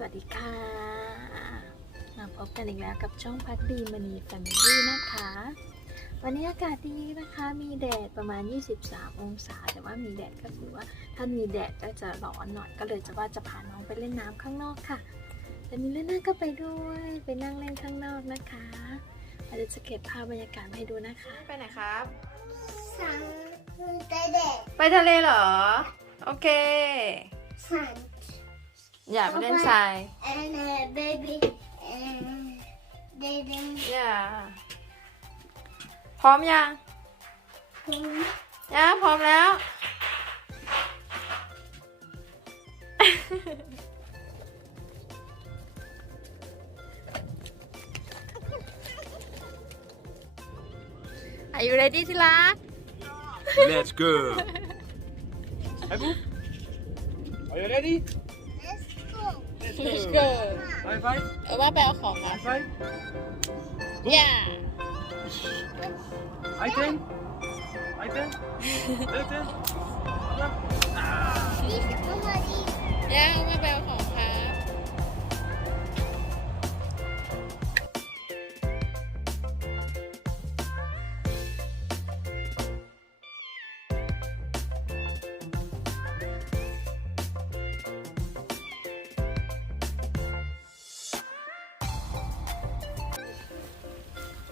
สวัสดีค่ะ มาพบกันอีกแล้วกับช่องพักดีมณีแฟมิลี่นะคะ วันนี้อากาศดีนะคะ มีแดดประมาณ 23 องศา แต่ว่ามีแดดก็คือว่าถ้ามีแดดก็จะร้อนหน่อย ก็เลยจะว่าจะพาน้องไปเล่นน้ำข้างนอกค่ะแต่มีเล่นน้ำก็ไปด้วย ไปนั่งเล่นข้างนอกนะคะเดี๋ยวจะเก็บภาพบรรยากาศมาให้ดูนะคะ ไปไหนครับสังใจเด็กไปทะเลเหรอ โอเคสัน อยากไปเล่นทราย and a baby and they then อย่า พร้อมยัง ย่าพร้อมแล้ว Are you ready ที่รัก Let's go. Hey, Boop. Are you ready? Let's go Let's go High five. เออว่าไปเอาของมา High five. อย่า High ten. High ten. High ten. Yeah. this somebody ย่ามาไปเอาของ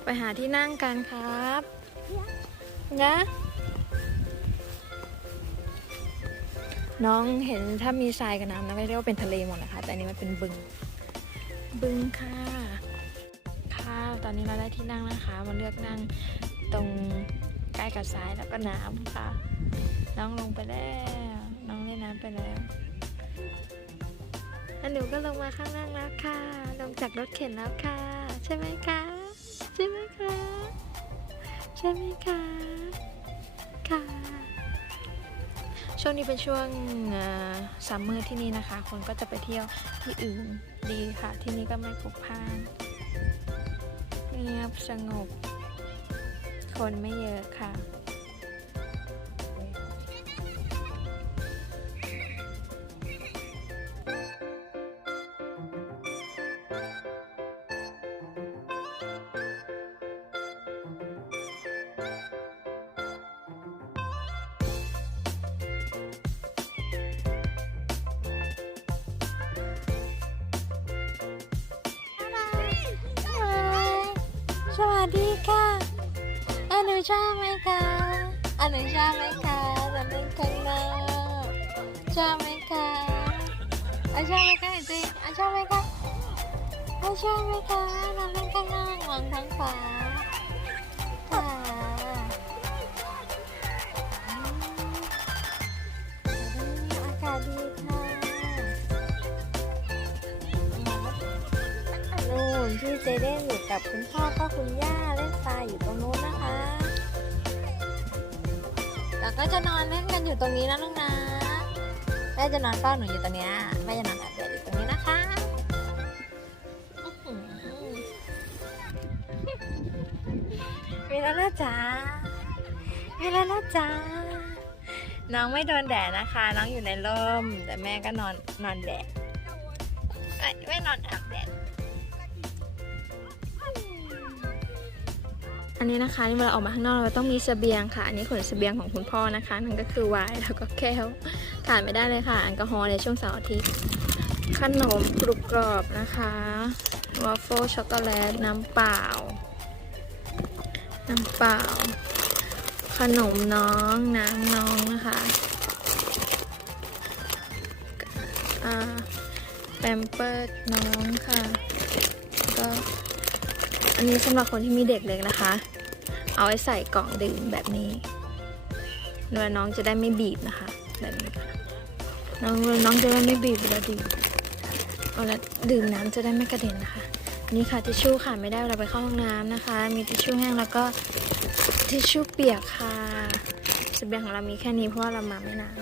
ไปหาที่นั่งกันครับนะน้องเห็นถ้ามีทรายกับน้ำนะไม่เรียกว่าเป็นทะเลหมดนะคะ แต่อันนี้มันเป็นบึง บึงค่ะ ค่ะตอนนี้เราได้ที่นั่งนะคะมาเลือกนั่งตรงใกล้กับทรายแล้วก็น้ำค่ะ น้องลงไปแล้ว น้องเล่นน้ำไปแล้วแล้วหนูก็ลงมาข้างล่างแล้วค่ะ ลงจากรถเข็นแล้วค่ะ ใช่ไหมคะ ใช่ไหมคะใช่ไหมคะค่ะช่วงนี้เป็นช่วงซัมเมอร์ที่นี่นะคะ คนก็จะไปเที่ยวที่อื่นดีค่ะ ที่นี่ก็ไม่พลุกพล่านเงียบสงบ คนไม่เยอะค่ะ สดีค่ะอันหนูชอบไหมคะอันหนูชอบไหมคะจะเล่นข้างนอกชอบไหมคะอาชอบไหมคะจริงอาชอบไหมคะอาชอบไหมคะเราเล่นข้างนอกมองท้องฟ้า นู่นพี่เจเดนอยู่กับคุณพ่อก็คุณย่าเล่นทรายอยู่ตรงนู้นนะคะ แล้วก็จะนอนเล่นกันอยู่ตรงนี้นะลูกนะแม่จะนอนเฝ้าหนูอยู่ตรงเนี้ยแม่จะนอนแอบแดดอยู่ตรงนี้นะคะมีแล้วนะจ๊ะมีแล้วนะจ๊ะน้องไม่โดนแดดนะคะ น้องอยู่ในร่ม แต่แม่ก็นอนนอนแดดไม่นอนอาบแดด อันนี้นะคะนี่เวลาออกมาข้างนอกเราต้องมีเสบียงค่ะ อันนี้ขนเสบียงของคุณพ่อนะคะ นั่นก็คือไวน์แล้วก็แก้วขาดไม่ได้เลยค่ะแอลกอฮอล์ในช่วงเสาร์อาทิตย์ขนมกรุบกรอบนะคะวอฟเฟิลช็อกโกแลตน้ำเปล่า น้ำเปล่า ขนมน้องน้ำน้องนะคะแปมเปิร์น้องค่ะก็ อันนี้สำหรับคนที่มีเด็กเล็กนะคะ เอาไว้ใส่กล่องดื่มแบบนี้เวลาน้องจะได้ไม่บีบนะคะ แบบนี้ค่ะน้องน้องจะได้ไม่บีบเวลาดื่มเวลาดื่มน้ำจะได้ไม่กระเด็นนะคะ นี่ค่ะทิชชู่ค่ะไม่ได้เวลาไปเข้าห้องน้ำนะคะ มีทิชชู่แห้งแล้วก็ทิชชู่เปียกค่ะเสบียงของเรามีแค่นี้เพราะว่าเรามาไม่นาน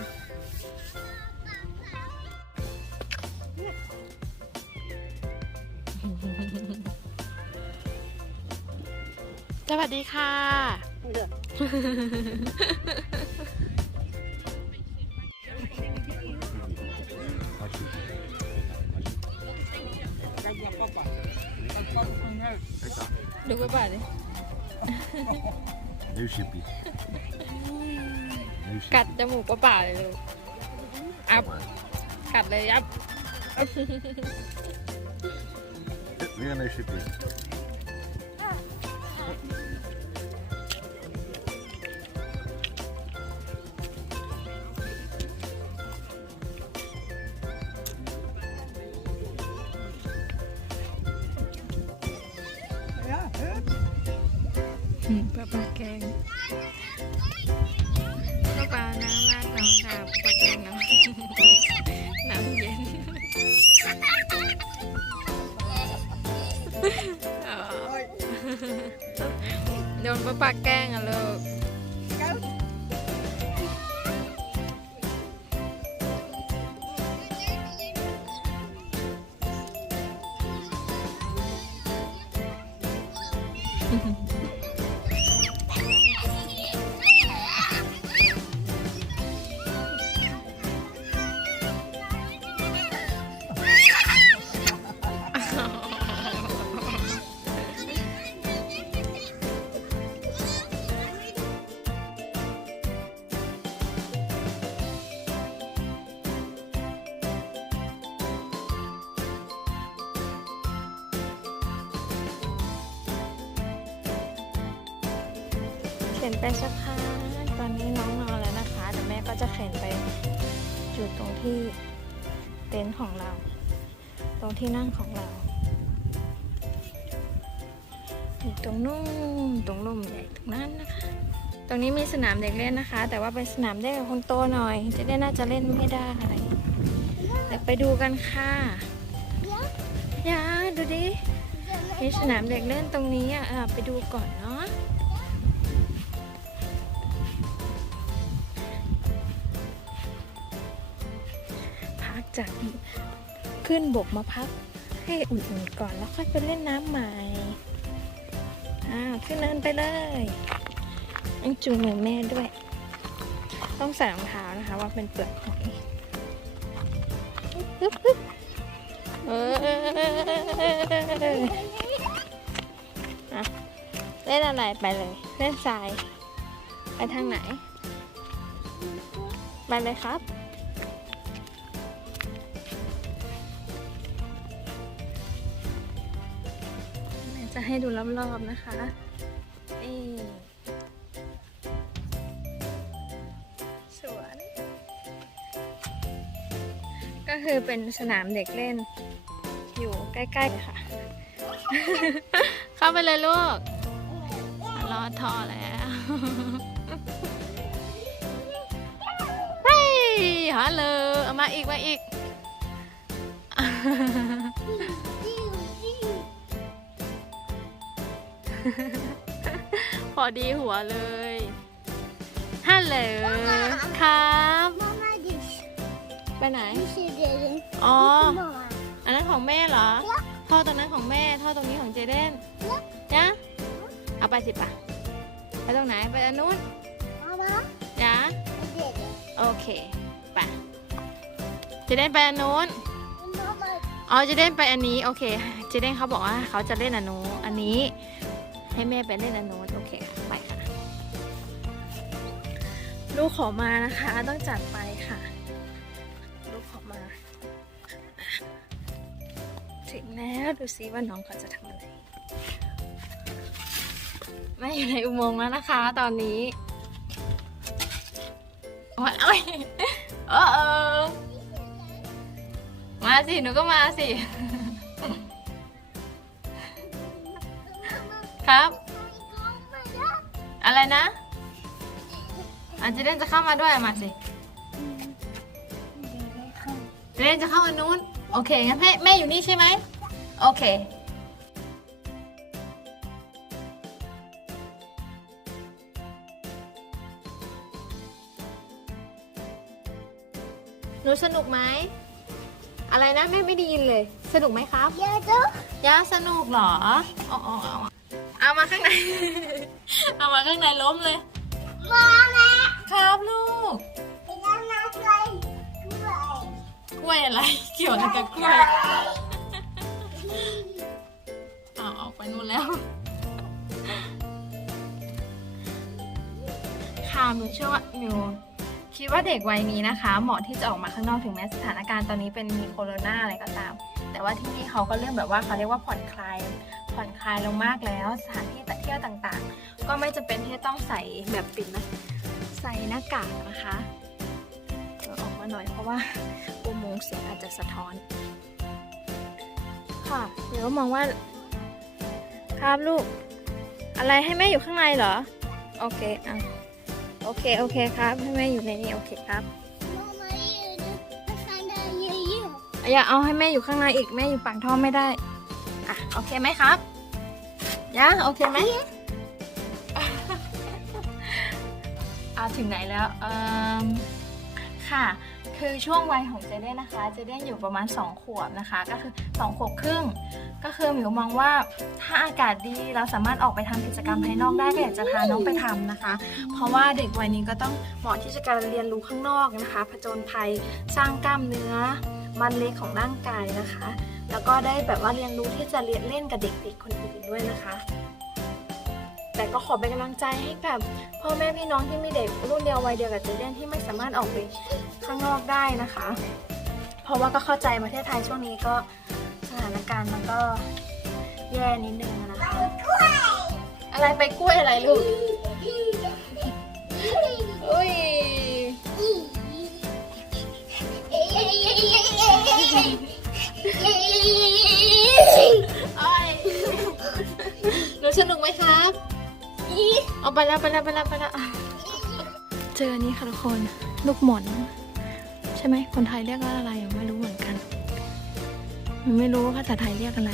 สวัสดีค่ะ ดูไป๋ายเลย Nu chippy. กัดจมูกเป๋าเลยลูกอับ กัดเลยอับ Weer een chippy. ป้าป่าแกงป้าป่าน้ำราดน้ำค่ะป้าป่าแกงน้ำน้ำเย็นโดนป้าป่าแกงอะลูกเข็นไปสักพักตอนนี้น้องนอนแล้วนะคะเดี๋ยวแม่ก็จะเข็นไปจุดตรงที่เต็นท์ของเรา ตรงที่นั่งของเราอยู่ตรงนู้นตรงร่มใหญ่ตรงนั้นนะคะ ตรงนี้มีสนามเด็กเล่นนะคะ แต่ว่าเป็นสนามเด็กกับคนโตหน่อย จะได้น่าจะเล่นไม่ได้เดี๋ยวไปดูกันค่ะยาดูดิมีสนามเด็กเล่นตรงนี้อะอะไปดูก่อนเนาะ จากขึ้นบกมาพักให้อุ่นๆก่อนแล้วค่อยไปเล่นน้ำใหม่ อ้าวขึ้นเนินไปเลยต้องจูงมือแม่ด้วย ต้องใส่รองเท้านะคะ ว่าเป็นเปลือกหอยเล่นอะไรไปเลย เล่นทราย ไปทางไหน ไปเลยครับ ให้ดูรอบๆนะคะนี่สวน ก็คือเป็นสนามเด็กเล่น อยู่ใกล้ๆค่ะ เข้าไปเลยลูกรอทอแล้วเฮ้ยฮัลโหลเอามาอีก มาอีก พอดีหัวเลยฮัลโหลครับ Mama, this ไปไหน this is the อ๋อ Mama. อันนั้นของแม่เหรอ ท่อตรงนั้นของแม่ ท่อตรงนี้ของเจเดนจ้ะเอาไปสิปะไปตรงไหน ไปอันนู้น Mama, จ้ะ this is โอเคไปเจเดนไปอันนู้น Mama. อ๋อเจเดนไปอันนี้ โอเคเจเดนเขาบอกว่าเขาจะเล่นอันนู้นอันนี้ ให้แม่ไปเล่นอันนู้นโอเคค่ะไปค่ะ ลูกขอมานะคะ ต้องจัดไปค่ะ ลูกขอมา ถึงแล้วดูซิว่าน้องเขาจะทำอะไรแม่อยู่ในอุโมงค์แล้วนะคะ ตอนนี้โอ้ยโอ้ยเออมาสิ หนูก็มาสิ ครับ อะไรนะอาจจะเล่นจะเข้ามาด้วยมาสิเรนจะเข้าอันนู้น โอเคงั้นแม่แม่อยู่นี่ใช่ไหมโอเคหนูสนุกไหม อะไรนะแม่ไม่ได้ยินเลย สนุกไหมครับ Yeah, do. ย่าสนุกเหรอเอาเอา เอาเอามาข้างใน เอามาข้างในล้มเลย Mama, ครับลูก it's not like กล้วยอะไร เกี่ยวอะไรกับกล้วยเอาออกไปนู่นแล้วค่ะหนูเชื่อว่าหนูคิดว่าเด็กวัยนี้นะคะ เหมาะที่จะออกมาข้างนอกถึงแม้สถานการณ์ตอนนี้เป็นมีโควิดอะไรก็ตาม แต่ว่าที่นี่เขาก็เริ่มแบบว่าเขาเรียกว่าผ่อนคลายผ่อนคลายลงมากแล้วสถานที่เที่ยวต่างๆ ก็ไม่จำเป็นที่ต้องใส่แบบปิดนะใส่หน้ากากนะคะออกมาหน่อยเพราะว่าอุโมงค์เสียงอาจจะสะท้อน ค่ะเดี๋ยวมองว่า ครับลูก อะไรให้แม่อยู่ข้างในเหรอ โอเคอะโอเค โอเคครับ ให้แม่อยู่ในนี้ โอเคครับ อย่าเอาให้แม่อยู่ข้างในอีกแม่อยู่ปากท่อไม่ได้ อะโอเคไหมครับยะโอเคไหมเอาถึงไหนแล้วเอมค่ะ คือช่วงวัยของเจเด้นนะคะ เจเด้นอยู่ประมาณ 2 ขวบนะคะ ก็คือ 2 ขวบครึ่ง ก็คือหมิวมองว่าถ้าอากาศดีเราสามารถออกไปทำกิจกรรมภายนอกได้ก็อยากจะพาน้องไปทำนะคะ เพราะว่าเด็กวัยนี้ก็ต้องเหมาะที่จะการเรียนรู้ข้างนอกนะคะ ผจญภัย สร้างกล้ามเนื้อ มันเล็กของร่างกายนะคะ แล้วก็ได้แบบว่าเรียนรู้ที่จะเรียนเล่นกับเด็กๆคนอื่นด้วยนะคะ แต่ก็ขอเป็นกำลังใจให้กับพ่อแม่พี่น้องที่มีเด็กรุ่นเดียววัยเดียวกับเจเดนที่ไม่สามารถออกไปข้างนอกได้นะคะ เพราะว่าก็เข้าใจประเทศไทยช่วงนี้ก็สถานการณ์มันก็แย่นิดนึงนะคะ อะไรไปกล้วยอะไรลูก ไปแล้วไปแล้วไปแล้วไปแล้วเจอนี้ค่ะทุกคนลูกหมอนใช่ไหมคนไทยเรียกว่าอะไรไม่รู้เหมือนกันมันไม่รู้ว่าภาษาไทยเรียกอะไร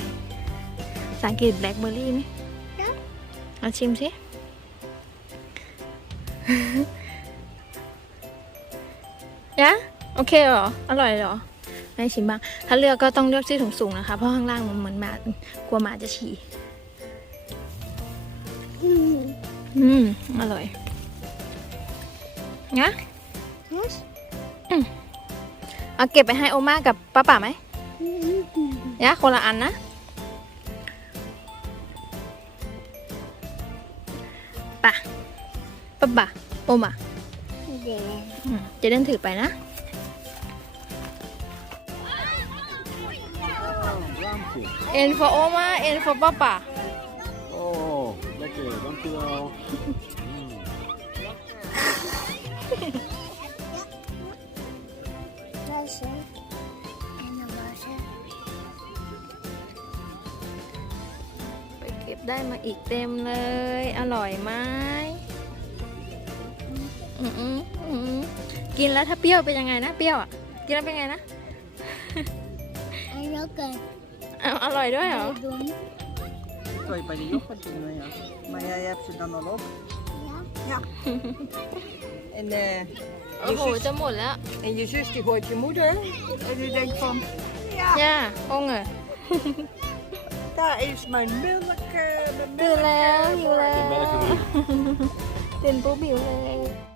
ภาษาอังกฤษแบล็คเบอร์รี่ไหมเอาชิมสิยะโอเคเหรอ อร่อยเหรอให้ชิมบ้าง ถ้าเลือกก็ต้องเลือกที่สูงๆนะคะ เพราะข้างล่างมันเหมือนหมากลัวหมาจะฉี่ อืม อร่อยงะอืมเอาเก็บไปให้โอมากับป้าป่าไหมยะคนละอันนะ ป่ะป้าป่าโอมา There. อืมจะเดินถือไปนะ Ruimte. N for Oma N for ป้าป่า Oh, lekker. Dankjewel. Mm. Lotion. And the lotion. ไปเก็บได้มาอีกเต็มเลย อร่อยไหมอืมอืมอืมกินแล้วถ้าเปรี้ยวเป็นยังไงนะเปรี้ยวอะ กินแล้วเป็นไงนะ I look good. อ้าวอร่อยด้วยเหรอ Doen. Kan je bij de yoghurt doen, ja. Maar jij hebt ze dan al op. Ja. En, eh, โอ้โหจะหมดแล้ว en je zus die gooit je moeder. En die denkt van, ย่าคงเหรอ daar is mijn melk. eh, mijn ตื่น melk. แล้วหิวแล้ว De melk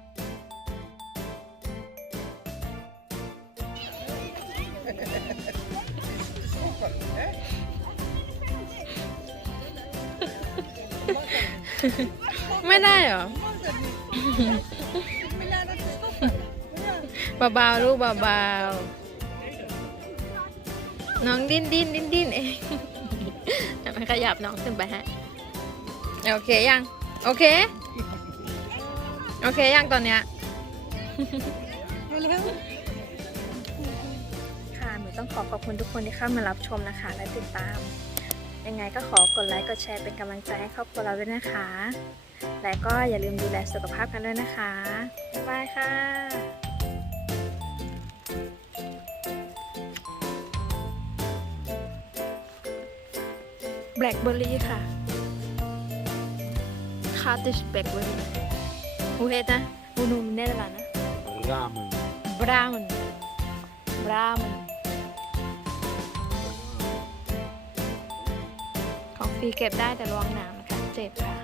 ไม่ได้เหรอเบาๆลูกเบาๆน้องดิ้นดิ้นดิ้นดิ้นเองแต่ไม่ขยับน้องขึ้นไปฮะ โอเคยัง โอเค โอเคยังตอนเนี้ยค่ะหนูต้องขอขอบคุณทุกคนที่เข้ามารับชมนะคะ และติดตาม ยังไงก็ขอกดไลค์กดแชร์เป็นกำลังใจให้ครอบครัวเราด้วยนะคะ และก็อย่าลืมดูแลสุขภาพกันด้วยนะคะ บ๊ายบายค่ะแบล็คเบอร์รี่ค่ะ คาติชแบล็คเบอร์รี่ Hoe heet dat? Hoe noem je Nederland? Ramen. Bramen. Bramen. ของฟรี เก็บได้แต่ระวังหนามนะคะเจ็บค่ะ